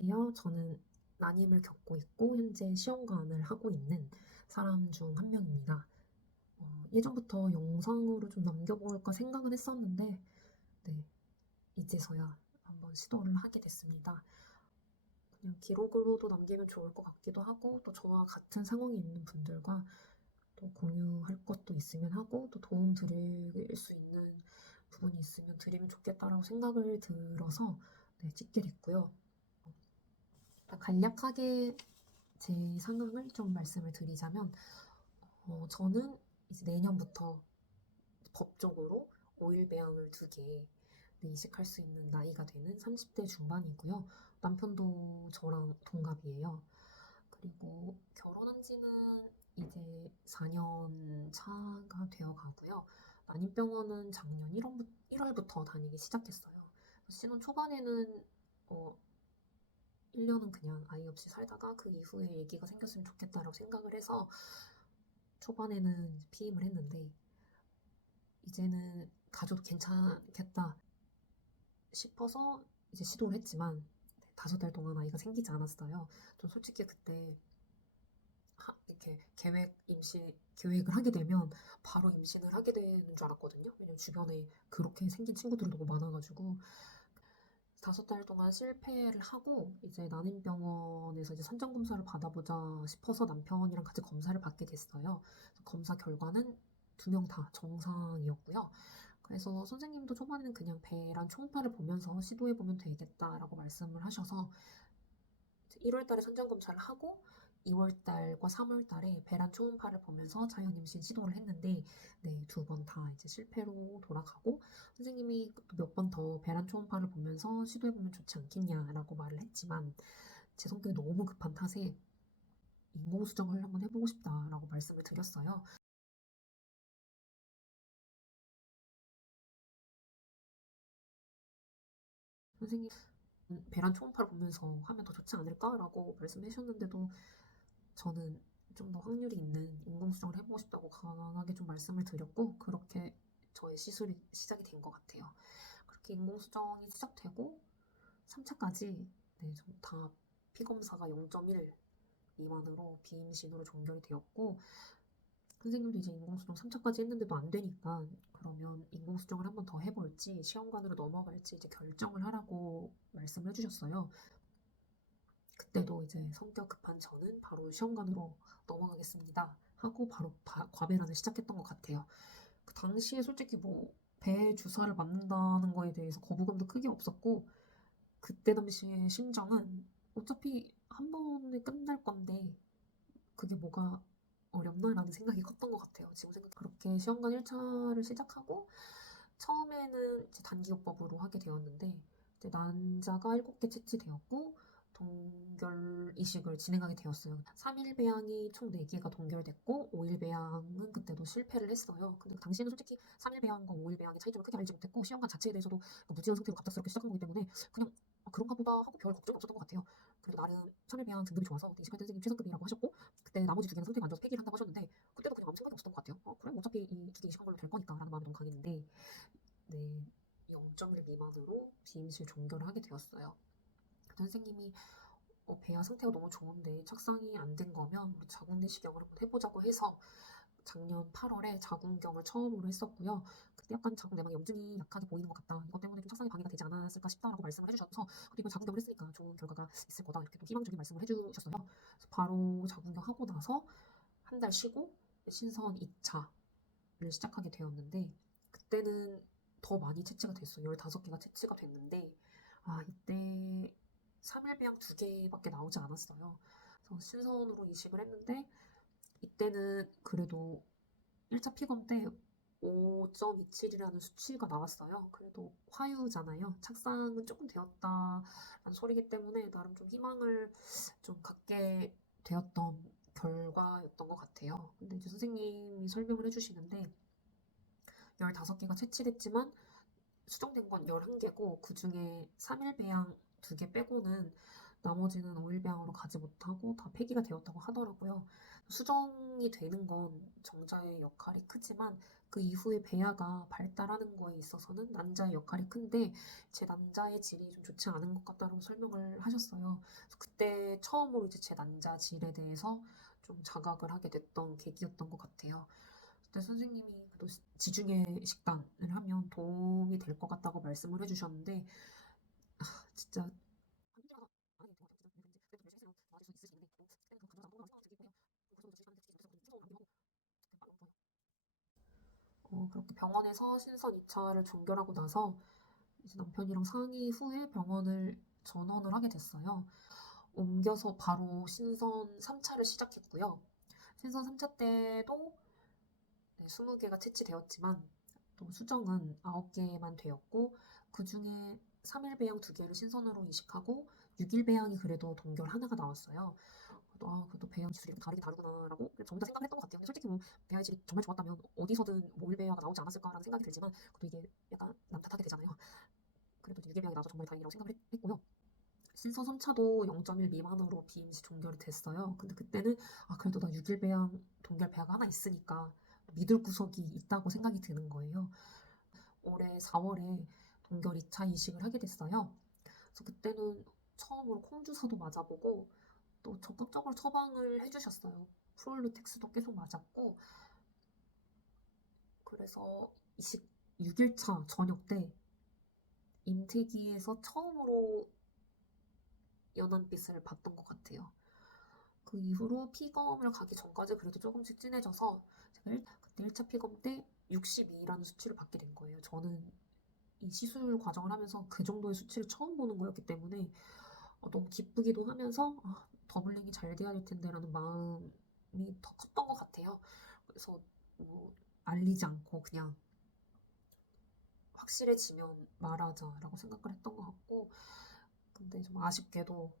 안녕하세요. 저는 난임을 겪고 있고 현재 시험관을 하고 있는 사람 중 한 명입니다. 예전부터 영상으로 좀 남겨볼까 생각은 했었는데, 네, 이제서야 한번 시도를 하게 됐습니다. 그냥 기록으로도 남기면 좋을 것 같기도 하고, 또 저와 같은 상황이 있는 분들과 또 공유할 것도 있으면 하고, 또 도움 드릴 수 있는 부분이 있으면 드리면 좋겠다라고 생각을 들어서 네, 찍게 됐고요. 간략하게 제 상황을 좀 말씀을 드리자면, 저는 이제 내년부터 법적으로 오일 배양을 2개 이식할 수 있는 나이가 되는 30대 중반이고요. 남편도 저랑 동갑이에요. 그리고 결혼한 지는 이제 4년 차가 되어 가고요. 난임병원은 작년 1월부터 다니기 시작했어요. 신혼 초반에는 어, 1년은 그냥 아이 없이 살다가 그 이후에 얘기가 생겼으면 좋겠다라고 생각을 해서 초반에는 피임을 했는데 이제는 가져도 괜찮겠다 싶어서 이제 시도를 했지만 5달 동안 아이가 생기지 않았어요. 좀 솔직히 그때 이렇게 임신 계획을 하게 되면 바로 임신을 하게 되는 줄 알았거든요. 왜냐면 주변에 그렇게 생긴 친구들이 너무 많아가지고 5달 동안 실패를 하고 이제 난임병원에서 이제 선정 검사를 받아보자 싶어서 남편이랑 같이 검사를 받게 됐어요. 검사 결과는 2명 다 정상이었고요. 그래서 선생님도 초반에는 그냥 배란 초음파를 보면서 시도해보면 되겠다라고 말씀을 하셔서 1월 달에 선정 검사를 하고 2월 달과 3월 달에 배란 초음파를 보면서 자연 임신 시도를 했는데 네, 2번 다 이제 실패로 돌아가고 선생님이 몇 번 더 배란 초음파를 보면서 시도해보면 좋지 않겠냐라고 말을 했지만 제 성격이 너무 급한 탓에 인공수정을 한번 해보고 싶다라고 말씀을 드렸어요. 선생님 배란 초음파를 보면서 하면 더 좋지 않을까라고 말씀해 주셨는데도 저는 좀 더 확률이 있는 인공수정을 해보고 싶다고 강하게 좀 말씀을 드렸고 그렇게 저의 시술이 시작이 된 것 같아요. 그렇게 인공수정이 시작되고 3차까지 네, 다 피검사가 0.1 미만으로 비임신으로 종결이 되었고 선생님도 이제 인공수정 3차까지 했는데도 안 되니까 그러면 인공수정을 한번 더 해볼지 시험관으로 넘어갈지 이제 결정을 하라고 말씀을 해주셨어요. 그때도 이제 성격 급한 저는 바로 시험관으로 넘어가겠습니다 하고 바로 과배란을 시작했던 것 같아요. 그 당시에 솔직히 뭐 배 주사를 맞는다는 거에 대해서 거부감도 크게 없었고 그때 당시의 심정은 어차피 한 번에 끝날 건데 그게 뭐가 어렵나라는 생각이 컸던 것 같아요. 지금 생각 그렇게 시험관 1차를 시작하고 처음에는 이제 단기요법으로 하게 되었는데 이제 난자가 7개 채취되었고 동결 이식을 진행하게 되었어요. 3일 배양이 총 4개가 동결됐고 5일 배양은 그때도 실패를 했어요. 근데 당시에는 솔직히 3일 배양과 5일 배양의 차이점을 크게 알지 못했고 시험관 자체에 대해서도 무지한 상태로 갑작스럽게 시작한 거기 때문에 그냥 그런가 보다 하고 별 걱정이 없었던 것 같아요. 그래도 나름 3일 배양 등급이 좋아서 이식할 때 선생님 최상급이라고 하셨고 그때 나머지 2개는 상태가 안 좋아서 폐기를 한다고 하셨는데 그때도 그냥 아무 생각이 없었던 것 같아요. 그래 뭐 어차피 이 2개 이식한 걸로 될 거니까 라는 마음이 너무 강했는데 네, 0.1 미만으로 비임실 종결을 하게 되었어요. 선생님이 배아 상태가 너무 좋은데 착상이 안 된 거면 우리 자궁 내시경을 한번 해보자고 해서 작년 8월에 자궁경을 처음으로 했었고요. 그때 약간 자궁 내막에 염증이 약하게 보이는 것 같다. 이것 때문에 좀 착상이 방해가 되지 않았을까 싶다라고 말씀을 해주셔서 그리고 자궁경을 했으니까 좋은 결과가 있을 거다 이렇게 좀 희망적인 말씀을 해주셨어요. 그래서 바로 자궁경 하고 나서 한 달 쉬고 신선 2차를 시작하게 되었는데 그때는 더 많이 채취가 됐어요. 15개가 채취가 됐는데 이때 3일 배양 2개밖에 나오지 않았어요. 그래서 신선으로 이식을 했는데 이때는 그래도 1차 피검 때 5.27이라는 수치가 나왔어요. 그래도 화유잖아요. 착상은 조금 되었다라는 소리기 때문에 나름 좀 희망을 좀 갖게 되었던 결과였던 것 같아요. 근데 이제 선생님이 설명을 해주시는데 15개가 채취됐지만 수정된 건 11개고 그중에 3일 배양 2개 빼고는 나머지는 5일 배양으로 가지 못하고 다 폐기가 되었다고 하더라고요. 수정이 되는 건 정자의 역할이 크지만 그 이후에 배아가 발달하는 거에 있어서는 난자의 역할이 큰데 제 난자의 질이 좀 좋지 않은 것 같다고 설명을 하셨어요. 그래서 그때 처음으로 이제 제 난자 질에 대해서 좀 자각을 하게 됐던 계기였던 것 같아요. 그때 선생님이 그래도 지중해 식단을 하면 도움이 될 것 같다고 말씀을 해주셨는데 진짜 그렇게 병원에서 신선 2차를 종결하고 나서 이제 남편이랑 상의 후에 병원을 전원을 하게 됐어요. 옮겨서 바로 신선 3차를 시작했고요. 신선 3차 때도 네, 20개가 채취되었지만 또 수정은 9개만 되었고 그중에 3일 배양 2개를 신선으로 이식하고 6일 배양이 그래도 동결 하나가 나왔어요. 그래도 배양 기술이 이렇게 다르긴 다르구나라고 저 혼자 생각을 했던 것 같아요. 근데 솔직히 뭐 배양의 질이 정말 좋았다면 어디서든 모일 배양가 나오지 않았을까라는 생각이 들지만 그래도 이게 약간 남 탓하게 되잖아요. 그래도 6일 배양이 나와서 정말 다행이라고 생각을 했고요. 신선 3차도 0.1 미만으로 비임시 종결이 됐어요. 근데 그때는 그래도 나 6일 배양 동결 배아가 하나 있으니까 믿을 구석이 있다고 생각이 드는 거예요. 올해 4월에 동결 2차 이식을 하게 됐어요. 그래서 그때는 처음으로 콩주사도 맞아보고 또 적극적으로 처방을 해주셨어요. 프롤루텍스도 계속 맞았고 그래서 이식 6일차 저녁 때 임태기에서 처음으로 연한빛을 봤던 것 같아요. 그 이후로 피검을 가기 전까지 그래도 조금씩 진해져서 제가 그때 1차 피검 때 62라는 수치를 받게 된 거예요. 저는 이 시술 과정을 하면서 그 정도의 수치를 처음 보는 거였기 때문에 너무 기쁘기도 하면서 더블링이 잘 돼야 될 텐데라는 마음이 더 컸던 것 같아요. 그래서 뭐 알리지 않고 그냥 확실해지면 말하자라고 생각을 했던 것 같고 근데 좀 아쉽게도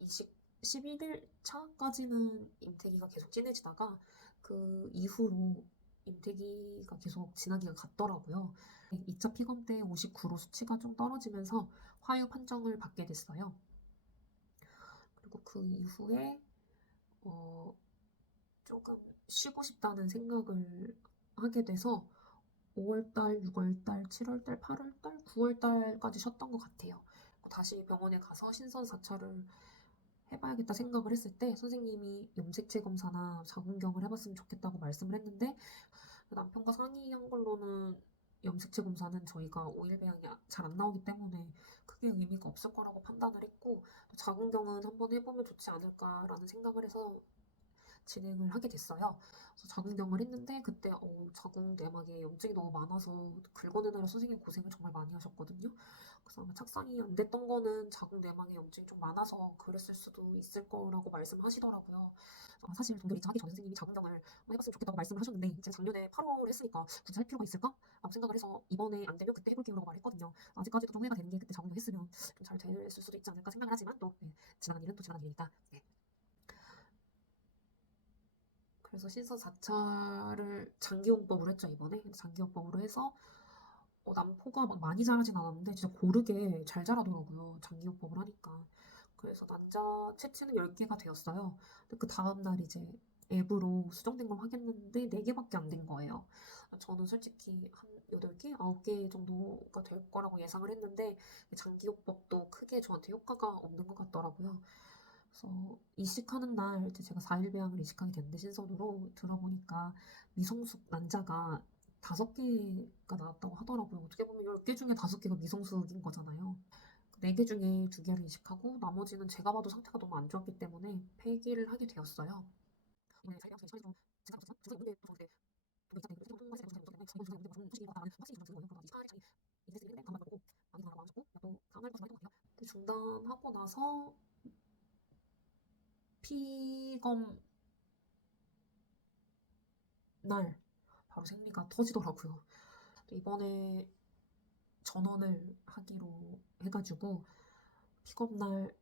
이식 11일 차까지는 임태기가 계속 진해지다가 그 이후로 임태기가 계속 진하기가 같더라고요. 2차 피검 때 59로 수치가 좀 떨어지면서 화유 판정을 받게 됐어요. 그리고 그 이후에 어, 조금 쉬고 싶다는 생각을 하게 돼서 5월달, 6월달, 7월달, 8월달, 9월달까지 쉬었던 것 같아요. 다시 병원에 가서 신선 4차를 해봐야겠다 생각을 했을 때 선생님이 염색체 검사나 자궁경을 해봤으면 좋겠다고 말씀을 했는데 남편과 상의한 걸로는 염색체 검사는 저희가 오일 배양이 잘 안 나오기 때문에 크게 의미가 없을 거라고 판단을 했고 자궁경은 한번 해보면 좋지 않을까라는 생각을 해서 진행을 하게 됐어요. 그래서 자궁경을 했는데 그때 자궁 내막에 염증이 너무 많아서 긁어내느라 선생님 고생을 정말 많이 하셨거든요. 그래서 아마 착상이 안 됐던 거는 자궁 내막에 염증이 좀 많아서 그랬을 수도 있을 거라고 말씀하시더라고요. 사실 동결 2차 하기 전에 선생님이 자궁경을 해봤으면 좋겠다고 말씀을 하셨는데 제가 작년에 8월 했으니까 굳이 할 필요가 있을까? 라고 생각을 해서 이번에 안 되면 그때 해볼게요 라고 말했거든요. 아직까지도 좀 후회가 되는 게 그때 자궁경 했으면 좀 잘 됐을 수도 있지 않을까 생각을 하지만 또 네, 지나간 일은 또 지나간 일이니까 네. 그래서 신선 4차를 장기용법으로 했죠, 이번에. 장기용법으로 해서 남포가 막 많이 자라진 않았는데 진짜 고르게 잘 자라더라고요. 장기용법을 하니까. 그래서 난자 채취는 10개가 되었어요. 근데 그 다음날 이제 앱으로 수정된 걸 확인했는데 4개밖에 안 된 거예요. 저는 솔직히 한 8개, 9개 정도가 될 거라고 예상을 했는데 장기요법도 크게 저한테 효과가 없는 것 같더라고요. 그래서 이식하는 날 이제 제가 4일 배양을 이식하게 됐는데 신선으로 들어보니까 미성숙 난자가 5개가 나왔다고 하더라고요. 어떻게 보면 10개 중에 5개가 미성숙인 거잖아요. 4개 중에 2개를 이식하고 나머지는 제가 봐도 상태가 너무 안 좋았기 때문에 폐기를 하게 되었어요. 이번에 자기가 저희 처리로 증상이 없었어요. 증상이 없는데 또 저한테 또 있잖아요. 중단하고 나서 피검 날 바로 생리가 터지더라고요. 이번에 전원을 하기로 해가지고 픽업 날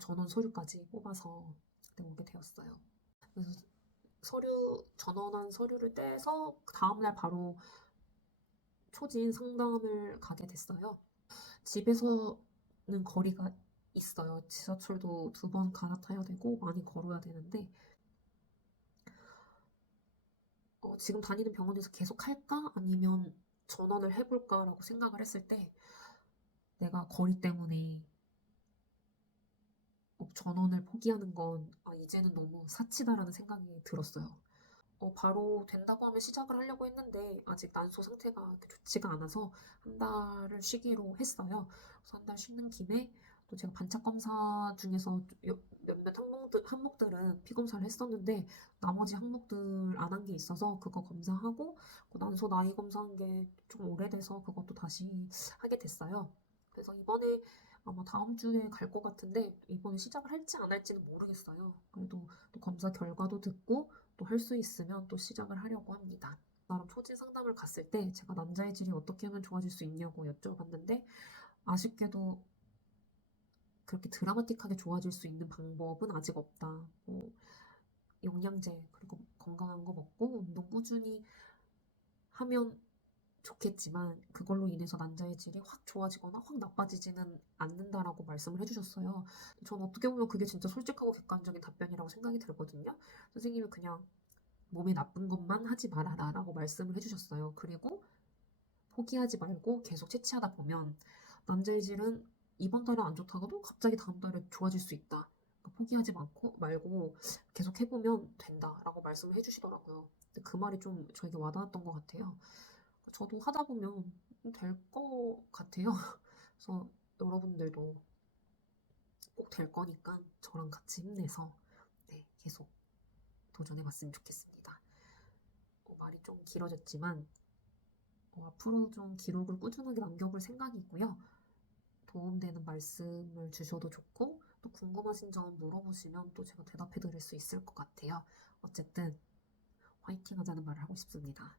전원 서류까지 뽑아서 그때 오게 되었어요. 그래서 전원한 서류를 떼서 그 다음날 바로 초진 상담을 가게 됐어요. 집에서는 거리가 있어요. 지하철도 2번 갈아타야 되고 많이 걸어야 되는데 지금 다니는 병원에서 계속 할까? 아니면 전원을 해볼까라고 생각을 했을 때 내가 거리 때문에 전원을 포기하는 건 이제는 너무 사치다라는 생각이 들었어요. 바로 된다고 하면 시작을 하려고 했는데 아직 난소 상태가 그렇게 좋지가 않아서 한 달을 쉬기로 했어요. 그래서 한 달 쉬는 김에 또 제가 반차 검사 중에서 몇몇 항목들은 피 검사를 했었는데 나머지 항목들 안 한 게 있어서 그거 검사하고 그 난소 나이 검사한 게 좀 오래돼서 그것도 다시 하게 됐어요. 그래서 이번에 아마 다음 주에 갈 것 같은데 이번에 시작을 할지 안 할지는 모르겠어요. 그래도 또 검사 결과도 듣고 또 할 수 있으면 또 시작을 하려고 합니다. 나름 초진 상담을 갔을 때 제가 남자의 질이 어떻게 하면 좋아질 수 있냐고 여쭤봤는데 아쉽게도 그렇게 드라마틱하게 좋아질 수 있는 방법은 아직 없다. 영양제 그리고 건강한 거 먹고 운동 꾸준히 하면 좋겠지만 그걸로 인해서 남자의 질이 확 좋아지거나 확 나빠지지는 않는다라고 말씀을 해주셨어요. 저는 어떻게 보면 그게 진짜 솔직하고 객관적인 답변이라고 생각이 들거든요. 선생님은 그냥 몸에 나쁜 것만 하지 말아라 라고 말씀을 해주셨어요. 그리고 포기하지 말고 계속 채취하다 보면 남자의 질은 이번 달은 안 좋다가도 갑자기 다음 달에 좋아질 수 있다. 그러니까 포기하지 말고 계속 해보면 된다라고 말씀을 해주시더라고요. 근데 그 말이 좀 저에게 와닿았던 것 같아요. 저도 하다 보면 될 것 같아요. 그래서 여러분들도 꼭 될 거니까 저랑 같이 힘내서 네, 계속 도전해봤으면 좋겠습니다. 말이 좀 길어졌지만 앞으로 좀 기록을 꾸준하게 남겨볼 생각이고요. 도움되는 말씀을 주셔도 좋고 또 궁금하신 점 물어보시면 또 제가 대답해 드릴 수 있을 것 같아요. 어쨌든 화이팅 하자는 말을 하고 싶습니다.